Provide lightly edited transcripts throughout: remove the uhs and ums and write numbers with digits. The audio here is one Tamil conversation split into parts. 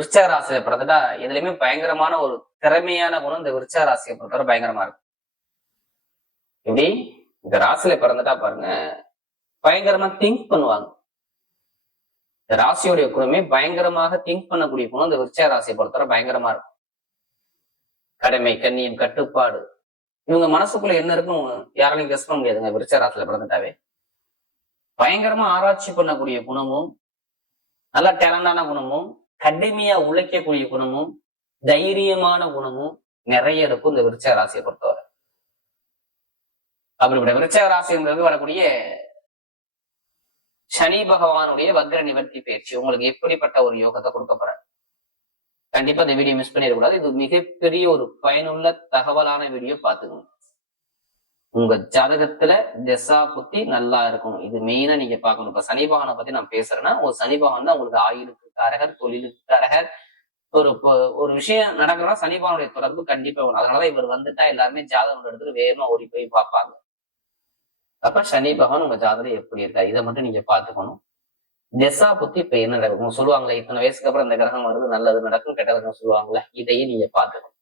விருச்சக ராசியை பிறந்துட்டா எதுலையுமே பயங்கரமான ஒரு திறமையான குணம் இந்த விருச்சக ராசியை பொறுத்தவரை பயங்கரமா இருக்கும். இப்படி இந்த ராசியில பிறந்துட்டா பாருங்க, பயங்கரமா திங்க் பண்ணுவாங்க. இந்த ராசியோடைய குணமே பயங்கரமாக திங்க் பண்ணக்கூடிய குணம் இந்த விருச்சக ராசியை பொறுத்தவரை பயங்கரமா இருக்கும். கடமை, கண்ணியம், கட்டுப்பாடு, இவங்க மனசுக்குள்ள என்ன இருக்குன்னு யாராலையும் கெஸ் பண்ண முடியாதுங்க. விருச்சக ராசியில பிறந்துட்டாவே பயங்கரமா ஆராய்ச்சி பண்ணக்கூடிய குணமும், நல்ல டேலண்டான குணமும், கடுமையா உழைக்கக்கூடிய குணமும், தைரியமான குணமும் நிறைய இருக்கும் இந்த விருச்சக ராசியை பொறுத்தவரை. அப்படிப்பட்ட விருச்சக ராசிங்கிறது வரக்கூடிய சனி பகவானுடைய வக்ர நிவர்த்தி பயிற்சி உங்களுக்கு எப்படிப்பட்ட ஒரு யோகத்தை கொடுக்க போற. கண்டிப்பா இந்த வீடியோ மிஸ் பண்ணிடக்கூடாது. இது மிகப்பெரிய ஒரு பயனுள்ள தகவலான வீடியோ. பாத்துக்கணும். உங்க ஜாதகத்துல திசா புத்தி நல்லா இருக்கணும். இது மெயினா நீங்க பாக்கணும். இப்ப சனி பகவானை பத்தி நான் பேசுறேன்னா, ஒரு சனி பகவான் தான் உங்களுக்கு ஆயுளுக்கு காரகர், தொழிலுக்கு காரகர். ஒரு விஷயம் நடக்கிறதா சனி பகவானுடைய தொடர்பு கண்டிப்பா வரும். அதனாலதான் இவர் வந்துட்டா எல்லாருமே ஜாதகம் எடுத்துட்டு வேகமா ஓடி போய் பார்ப்பாங்க. அப்ப சனி பகவான் உங்க ஜாதகம் எப்படி இருக்கா இதை மட்டும் நீங்க பாத்துக்கணும். திசா புத்தி இப்ப என்ன நடக்கும் சொல்லுவாங்களே, இத்தனை வயசுக்கு அப்புறம் இந்த கிரகம் வருது, நல்லது நடக்கும் கெட்டதுன்னு சொல்லுவாங்களே, இதையும் நீங்க பாத்துக்கணும்.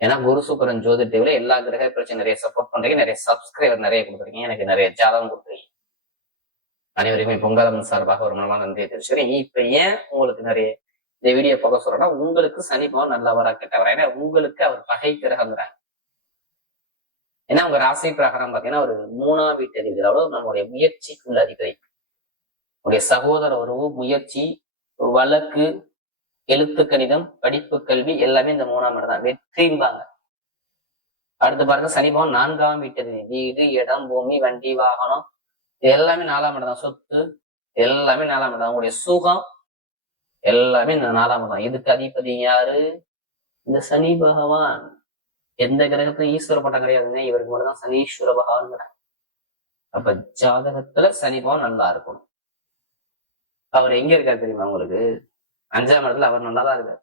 ஏன்னா குரு சுக்கிரன் ஜோதி டிவில எல்லா கிரக பிரச்சனை நிறைய சப்போர்ட் பண்றீங்க, நிறைய சப்ஸ்கிரைபர் நிறைய கொடுக்குறீங்க, எனக்கு நிறைய ஜாதகம் கொடுக்குறீங்க. அனைவருமே பொங்கலம் சார்பாக ஒரு மனமான நன்றியை தெரிவிச்சுக்கிறேன். இப்ப ஏன் உங்களுக்கு நிறைய இந்த வீடியோ பார்க்க சொல்றேன்னா, உங்களுக்கு சனி பகவான் நல்லவரா கெட்டவரா, ஏன்னா உங்களுக்கு அவர் பகை கிரகங்கிறாங்க. ஏன்னா உங்க ராசி பிரகாரம் பாத்தீங்கன்னா ஒரு 3ஆம் வீட்டு அதிபதி, அவ்வளவு நம்மளுடைய முயற்சிக்குள்ள அதிபதி. உடைய சகோதர உறவு, முயற்சி, வழக்கு, எழுத்து கணிதம், படிப்பு, கல்வி எல்லாமே இந்த 3ஆம் இடம் தான் வெற்றிம்பாங்க. அடுத்து பாருங்க சனி பகவான் 4ஆம் வீட்டு, வீடு, இடம், பூமி, வண்டி, வாகனம் எல்லாமே 4ஆம் இடம் தான். சொத்து எல்லாமே 4ஆம் இடம் தான். உங்களுடைய சுகம் எல்லாமே இந்த 4ஆம் இடம் தான். இதுக்கு அதிபதி யாரு? இந்த சனி பகவான். எந்த கிரகத்துல ஈஸ்வர பட்டம் கிடையாதுங்க, இவருக்கு மட்டும்தான் சனீஸ்வர பகவான். அப்ப ஜாதகத்துல சனி பகவான் நல்லா இருக்கணும். அவர் எங்க இருக்காரு தெரியுமா உங்களுக்கு? 5ஆம் இடத்துல அவர் நல்லாதான் இருக்காரு.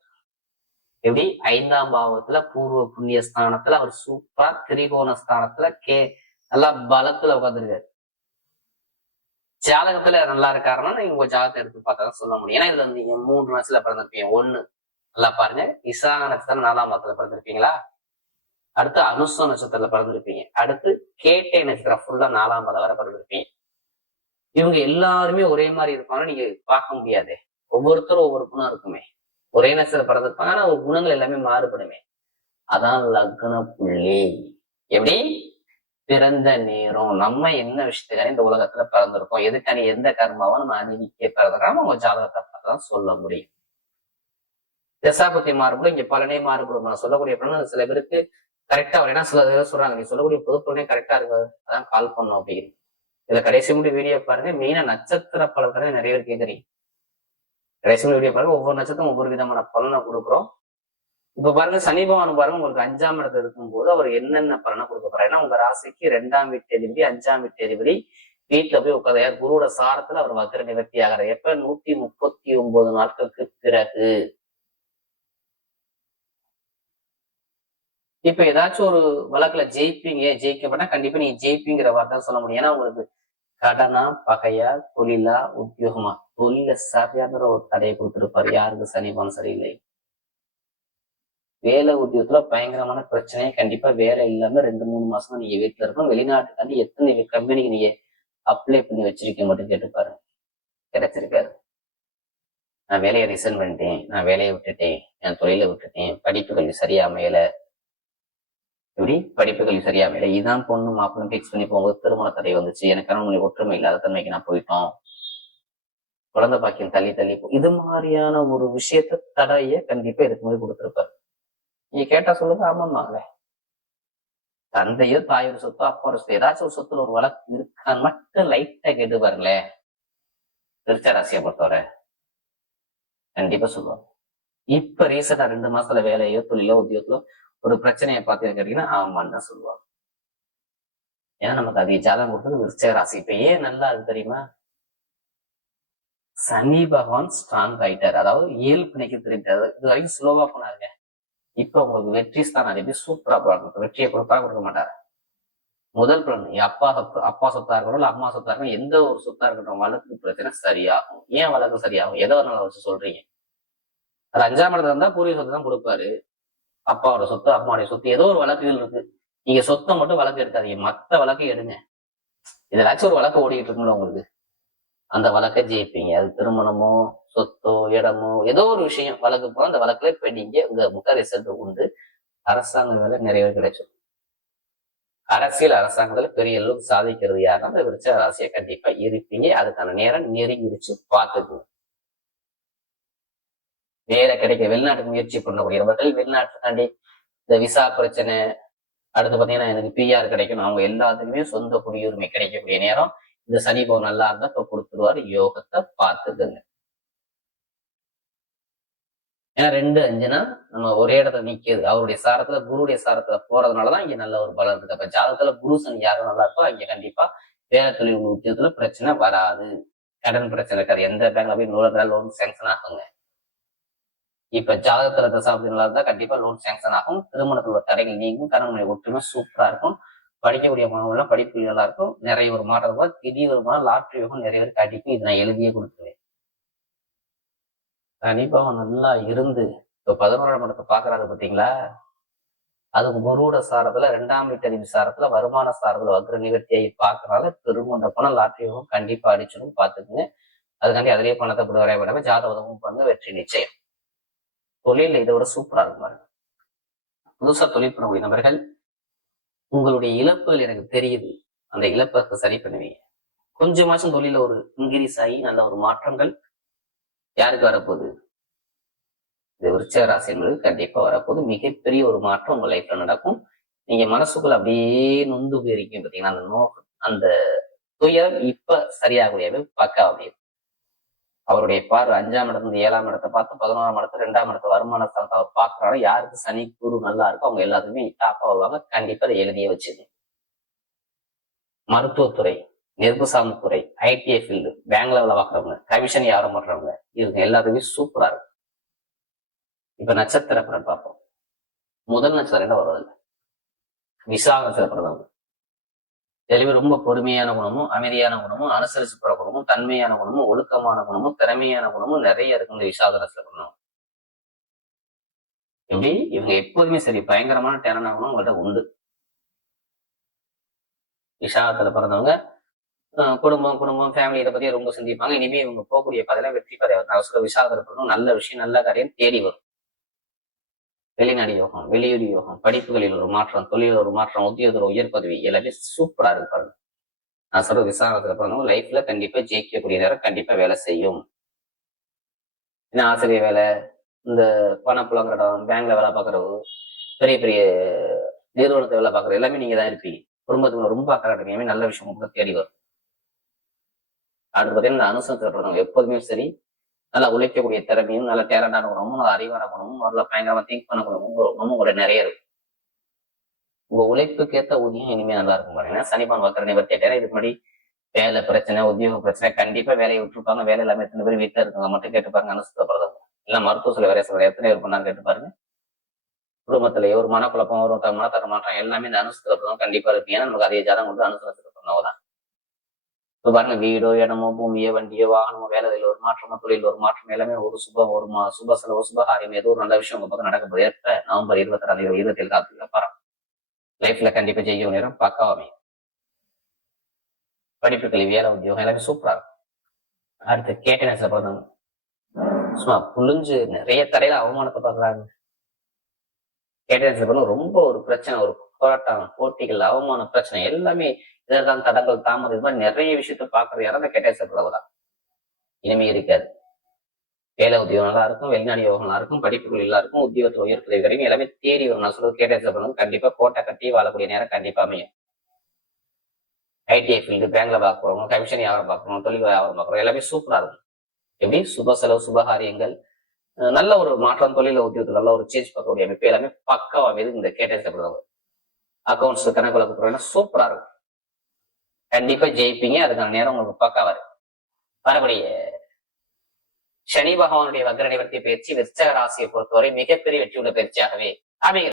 எப்படி? 5ஆம் பாவத்துல பூர்வ புண்ணிய ஸ்தானத்துல அவர் சூப்பரா திரிகோண ஸ்தானத்துல நல்லா பலத்துல உட்காந்துருக்காரு. ஜாதகத்துல நல்லா இருக்காருன்னா நீங்க உங்க ஜாதகத்தை எடுத்து பார்த்தாதான் சொல்ல முடியும். ஏன்னா இதுல நீங்க 3 நட்சத்திரத்துல பிறந்திருப்பீங்க. 1 நல்லா பாருங்க, விசாக நட்சத்திரம் 4ஆம் பாவத்துல பிறந்திருப்பீங்களா? அடுத்து அனுச நட்சத்திரத்துல பிறந்திருப்பீங்க. அடுத்து கேட்டை நட்சத்திரம் ஃபுல்லா 4ஆம் பாதம் வரை பிறந்திருப்பீங்க. இவங்க எல்லாருமே ஒரே மாதிரி இருப்பாங்க நீங்க பார்க்க முடியாதே. ஒவ்வொருத்தரும் ஒவ்வொரு குணம் இருக்குமே. ஒரே நட்சத்திரம் பிறந்திருப்பாங்க, ஆனா ஒரு குணங்கள் எல்லாமே மாறுபடுமே. அதான் லக்ன புள்ளி. எப்படி? பிறந்த நேரம், நம்ம என்ன விஷயத்துக்கான இந்த உலகத்துல பிறந்திருக்கோம், எதுக்கான எந்த கர்மாவும் நம்ம அணிவிக்க பிறந்திருக்கோம், உங்க ஜாதகத்தை பார்த்துதான் சொல்ல முடியும். தசாபத்தி மாறுபடும், இங்க பலனே மாறுபடும். நான் சொல்லக்கூடிய பலன் சில பேருக்கு கரெக்டா வரும். ஏன்னா சில பேர் சொல்றாங்க நீ சொல்லக்கூடிய பொது பலனே கரெக்டா இருக்கு, அதான் கால் பண்ணும் அப்படின்னு. இதுல கடைசி முடி வீடியோ பாருங்க, மெயினா நட்சத்திர பலன்களை நிறைய பேர் கேட்குறீங்க. கடைசி முடி வீடியோ பாருங்க, ஒவ்வொரு நட்சத்திரம் ஒவ்வொரு விதமான பலனை கொடுக்குறோம். இப்ப பாருங்க சனி பகவான் பாருங்க உங்களுக்கு 5ஆம் இடத்துல இருக்கும்போது அவர் என்னென்ன பலனை கொடுக்க போறாரு. ஏன்னா உங்க ராசிக்கு 2ஆம் வீட்டு அதிபதி, 5ஆம் வீட்டு அதிபதி வீட்டுல போய் உட்காந்து குருவோட சாரத்துல அவர் வக்ர நிவர்த்தி ஆகிறார். எப்ப? 139 நாட்களுக்கு பிறகு. இப்ப ஏதாச்சும் ஒரு வழக்குல ஜெயிப்பீங்க, ஜெயிக்கப்பட்டா கண்டிப்பா நீங்க ஜெயிப்பீங்கிற வார்த்தை சொல்ல முடியும். ஏன்னா உங்களுக்கு கடனா, பகையா, தொழிலா, உத்தியோகமா, தொழில சரியான ஒரு தடையை கொடுத்திருப்பாரு. யாருக்கு? சனி பகவான் சரியில்லை. வேலை உத்தியோகத்துல பயங்கரமான பிரச்சனை. கண்டிப்பா வேலை இல்லாம 2-3 மாசமா நீங்க வீட்டுல இருக்கணும். வெளிநாட்டுக்காண்டி எத்தனை கம்பெனிக்கு நீங்க அப்ளை பண்ணி வச்சிருக்க மட்டும் கேட்டு பாருங்க. கிடைச்சிருக்காரு. நான் வேலையை ரிசைன் பண்ணிட்டேன், நான் வேலையை விட்டுட்டேன், என் தொழிலை விட்டுட்டேன், படிப்புகள் சரியா அமையல. இப்படி படிப்புகள் சரியா அமையல, இதான் பொண்ணு மாப்பிள்ளை பிக்ஸ் பண்ணி போகும்போது திருமண தடை வந்துச்சு, எனக்கு கணவன் ஒற்றுமை இல்லாத தன்மைக்கு நான் போயிட்டோம், குழந்தை பாக்கியம் தள்ளி தள்ளி இது மாதிரியான ஒரு விஷயத்த தடைய கண்டிப்பா இதுக்கு மாதிரி கொடுத்துருப்பாரு. நீங்க கேட்டா சொல்லுங்க, ஆமாம்மாங்களே. தந்தையோ தாயோட சொத்தோ அப்பா சொத்து ஏதாச்சும் ஒரு சொத்துல ஒரு வழக்கு இருக்கான்னு மட்டும் லைட்டா கேட்டு பாருங்களேன். விருச்சிக ராசியை பொறுத்தவரை கண்டிப்பா சொல்லுவாங்க. இப்ப ரீசெண்டா 2 மாசத்துல வேலையோ தொழிலோ உத்தியோகத்திலோ ஒரு பிரச்சனையை பார்த்து கேட்டீங்கன்னா ஆமான்னு தான் சொல்லுவாங்க. ஏன்னா நமக்கு அதிக ஜாதகம் கொடுத்தது விருச்சிக ராசி. இப்ப ஏன் நல்லா இருக்கு தெரியுமா? சனி பகவான் ஸ்ட்ராங் ஆயிட்டாரு. அதாவது இயல்பு நினைக்க தெரிஞ்சாரு. இது வரைக்கும் ஸ்லோவா போனாருங்க. இப்ப உங்களுக்கு வெற்றி ஸ்தானம் அதிபதி சூப்பரா போறாங்க. வெற்றியை கொடுக்க மாட்டாரு. முதல் பலன் அப்பா சொத்தா இருக்கணும், இல்ல அம்மா சொத்தா இருக்கணும், எந்த ஒரு சொத்தா இருக்கட்டும், வழக்கு பிரச்சனை சரியாகும். ஏன் வழக்கு சரியாகும்? எதை வச்சு சொல்றீங்க? அது 5ஆம் இடத்துல இருந்தா பூர்வீக சொத்து தான் கொடுப்பாரு. அப்பாவோட சொத்து, அம்மாவுடைய சொத்து, ஏதோ ஒரு வழக்குகள் இருக்கு. நீங்க சொத்தை மட்டும் வழக்கு எடுக்காதீங்க, மத்த வழக்கு எடுங்க. இதுலாச்சும் ஒரு வழக்கு ஓடிக்கிட்டு இருக்கும்ல உங்களுக்கு, அந்த வழக்கை ஜெயிப்பீங்க. அது திருமணமோ சொத்தோ இடமோ ஏதோ ஒரு விஷயம் வழக்கு போல அந்த வழக்குல பெண்டிங்க உங்க முக ரிசல்ட் உண்டு. அரசாங்க வேலை நிறைய கிடைச்சிடும். அரசாங்கத்துல பெரிய அளவுக்கு சாதிக்கிறது யாருன்னா அந்த விருச்சிக ராசியை கண்டிப்பா இருப்பீங்க. அதுக்கான நேரம் நெருங்கிருச்சு, பார்த்துக்குங்க. வேலை கிடைக்க வெளிநாட்டுக்கு முயற்சி பண்ணக்கூடியவர்கள், வெளிநாட்டு தாண்டி இந்த விசா பிரச்சனை, அடுத்து பாத்தீங்கன்னா எனக்கு பிஆர் கிடைக்கணும், அவங்க எல்லாத்துக்குமே சொந்த குடியுரிமை கிடைக்கக்கூடிய நேரம். இந்த சனி பவன் நல்லா இருந்தா இப்ப கொடுத்துருவாரு. யோகத்தை பார்த்துக்குங்க. ஏன்னா 2-5னா நம்ம ஒரே இடத்துல நிக்கிறது. அவருடைய சாரத்துல குருடைய சாரத்துல போறதுனாலதான் இங்க நல்ல ஒரு பலன் இருக்கு. அப்ப ஜாதகத்துல குரு சனி யாரும் நல்லா இருக்கோ அங்க கண்டிப்பா வேலை தொழில் உத்தியோகத்துல பிரச்சனை வராது. கடன் பிரச்சனை இருக்காது. எந்த பேங்க்ல போய் லோன் சேங்ஷன் ஆகுங்க. இப்ப ஜாதகத்துல தசாப்தி நல்லா இருந்தா கண்டிப்பா லோன் சேங்ஷன் ஆகும். திருமணத்துல தடைகள் நீங்கும். கணவனுடைய ஒற்றுமை சூப்பரா இருக்கும். படிக்கக்கூடிய மாணவர்கள் படிப்பு நல்லா இருக்கும். நிறைய ஒரு மாற்றம், திடீர் வருமானம், லாட்ரி யோகம் நிறைய பேர் கண்டிப்பா இது நான் எழுதியே கொடுத்துருவேன். கண்டிப்பா நல்லா இருந்து இப்ப 11ஆம் இடத்தை பாக்குறாரு பாத்தீங்களா, அதுக்கு குருவோட சாரத்துல 2ஆம் வீட்டறிவு சாரத்துல வருமான சாரத்துல வக்ர நிவர்த்தியை பாக்குறதால திருமண பணம் லாட்ரி யோகம் கண்டிப்பா அடிச்சிடும், பாத்துக்குங்க. அதுக்காண்டி அதிலேயே பணத்தை போட்டு வரைய விடாம ஜாத உதவும் பண்ண வெற்றி நிச்சயம். தொழில் இதை விட சூப்பரா இருக்கும் பாருங்க. புதுசா தொழில் பண்ணக்கூடிய நபர்கள், உங்களுடைய இழப்புகள் எனக்கு தெரியுது, அந்த இழப்பை சரி பண்ணுவீங்க. கொஞ்சமாச்சும் தொழில ஒரு இன்கிரீஸ் ஆகி நல்ல ஒரு மாற்றங்கள் யாருக்கு வரப்போகுது, இந்த விருச்சிக ராசி என்பது கண்டிப்பா வரப்போகுது. மிகப்பெரிய ஒரு மாற்றம் உங்க லைஃப்ல நடக்கும். நீங்க மனசுக்குள்ள அப்படியே நொந்து போயிருக்கீங்க பாத்தீங்கன்னா, அந்த அந்த துயரம் இப்ப சரியாகக்கூடிய பக்காவதையும். அவருடைய பார்வை 5ஆம் இடத்துல 7ஆம் இடத்தை பார்த்து 11ஆம் இடத்துல 2ஆம் இடத்துல வருமான ஸ்தானத்தை அவர் பார்க்கறாரு. யாருக்கு சனி குரு நல்லா இருக்கும் அவங்க எல்லாத்துக்குமே டாப்பா வருவாங்க. கண்டிப்பா அதை எழுதியே வச்சுக்கோங்க. மருத்துவத்துறை, நெருப்பு சார்ந்த துறை, ஐடிஐ ஃபீல்டு, பேங்க்ல வேலை பார்க்குறவங்க, கமிஷன் யாரும் பண்றவங்க, இவங்க எல்லாத்துக்குமே சூப்பரா இருக்கும். இப்ப நட்சத்திர பலன் பார்ப்போம். முதல் நட்சத்திரம் என்ன வருவதில்லை, விசாக நட்சத்திரம். தெளிவு ரொம்ப பொறுமையான குணமும், அமைதியான குணமும், அனுசரிச்சு போற குணமும், தன்மையான குணமும், ஒழுக்கமான குணமும், திறமையான குணமும் நிறைய இருக்கு இந்த விசாக நட்சத்திரம். எப்படி இவங்க எப்போதுமே சரி பயங்கரமான டேலண்ட் குணம் உங்கள்கிட்ட உண்டு. விசாகத்துல பிறந்தவங்க குடும்பம் ஃபேமிலி இதை பத்தி ரொம்ப சிந்திப்பாங்க. இனிமே இவங்க போகக்கூடிய பாதையில வெற்றி பாதை விசாகத்துல பிறந்தவங்க நல்ல விஷயம், நல்ல காரியம் தேடி வரும். வெளிநாடு யோகம், வெளியூர் யோகம், படிப்புகளில் ஒரு மாற்றம், தொழில் ஒரு மாற்றம், உத்தியோகத்தில் உயர் பதவி, எல்லாமே சூப்பரா இருப்பாரு. நான் சொல்ற விசாகத்துல பிறந்தவங்க லைஃப்ல கண்டிப்பா ஜெயிக்கக்கூடிய நேரம் கண்டிப்பா வேலை செய்யும். ஏன்னா ஆசிரியர் வேலை, இந்த பணப்புழங்குற இடம், பேங்க்ல வேலை பார்க்கறது, பெரிய பெரிய நிறுவனத்தை வேலை பார்க்கறது எல்லாமே நீங்க தான் இருப்பீங்க. குடும்பத்துக்கு ரொம்ப அக்கறை நல்ல விஷயம் உங்களுக்கு தேடி வரும். அடுத்து பார்த்தீங்கன்னா இந்த அனுசரத்துல பிறந்தவங்க எப்போதுமே சரி நல்லா உழைக்கக்கூடிய திறமையும், நல்ல டேலண்டான குணமும், நல்ல அறிவான குணமும், நல்ல பயங்கரமா திங்க் பண்ண குணமும் உங்களோட நிறைய இருக்கு. உங்க உழைப்புக்கேற்ற ஊதியம் இனிமே நல்லா இருக்கும் பாருங்க. சனிபான் வக்கர நிவர்த்தி ஆயிட்டாரு. இதுக்கு முன்னாடி வேலை பிரச்சனை, உத்தியோக பிரச்சனை, கண்டிப்பா வேலையை விட்டுருப்பாங்க. வேலை எல்லாமே எத்தனை பேர் வீட்டுல இருக்காங்க மட்டும் கேட்டு பாருங்க. அனுசரத்தை பிறந்தவங்க இல்ல மருத்துவ சில வேலை செய்வாங்க, எத்தனை பேர் பண்ணான்னு கேட்டு பாருங்க. குடும்பத்திலேயே ஒரு மனக்குழப்பம், ஒரு மனத்தர மாற்றம் எல்லாமே இந்த அனுசரத்தை பிறந்தவங்க கண்டிப்பா இருப்பீங்க. ஏன்னா நமக்கு அதே ஜாதகம் வந்து அனுசரத்தை பிறந்தவங்க தான். இப்ப பாருங்க, வீடோ இடமோ பூமியோ வண்டியோ வாகனமோ வேலையில ஒரு மாற்றமோ தொழில் ஒரு மாற்றம் எல்லாமே ஒரு சுப செலவு சுபகாரியம் ஏதோ ஒரு நல்ல விஷயம் உங்க பக்கம் நடக்க போது. எப்ப நவம்பர் 26 27 காலத்துக்கு அப்புறம் லைஃப்ல கண்டிப்பா ஜெயிக்க நேரம் பக்காவாமே. படிப்பு கல்வி வேலை உத்தியோகம் எல்லாமே சூப்பரா இருக்கும். அடுத்து கேட்ட நேரத்துல பிறந்தவங்க சும்மா புழிஞ்சு நிறைய தடையில அவமானத்தை பாக்குறாங்க. கேட்ட நேரத்துல பிறந்தவங்க ரொம்ப ஒரு பிரச்சனை, ஒரு போராட்டம், போட்டிகள், அவமான பிரச்சனை எல்லாமே இதற்கான தடங்கள் தாமதம், இது மாதிரி நிறைய விஷயத்த பாக்குறது யாரும் அந்த கெட்ட சேர்றதுதான். இனிமே இருக்காது. வேலை உத்தியோகம் நல்லா இருக்கும், வெளிநாடு யோகம் நல்லா இருக்கும், படிப்புகள் நல்லா இருக்கும், உத்தியோகத்தில் உயர்த்துறை வரைக்கும் எல்லாமே தேடி வரும். நான் சொல்றது கேட்ட சேர்றவங்க கண்டிப்பா கோட்டை கட்டி வாழக்கூடிய நேரம் கண்டிப்பா அமையும். ஐடிஐ ஃபீல்டு, பேங்க்ல பார்க்குறவங்க, கமிஷன் வியாபாரம் பார்க்குறோம், தொழில் வியாபாரம் பார்க்குறோம், எல்லாமே சூப்பரா இருக்கும். எப்படி சுப செலவு சுபகாரியங்கள், நல்ல ஒரு மாற்றம், தொழில உத்தியோகத்தில் நல்ல ஒரு சேஞ்ச் பார்க்கக்கூடிய அமைப்பு எல்லாமே பக்காவா மீது இந்த கேட்ட சேர்றவங்க. அக்கௌண்ட்ஸ் கணக்கு வழக்கு சூப்பரா இருக்கும். கண்டிப்பா ஜெயிப்பீங்க. அதுக்கான நேரம் உங்களுக்கு பக்காவா இருக்கு. மறுபடிய சனி பகவானுடைய வக்ர நிவர்த்தி பயிற்சி விருச்சிக ராசியை பொறுத்தவரை மிகப்பெரிய வெற்றியுள்ள பயிற்சியாகவே அமைகிறது.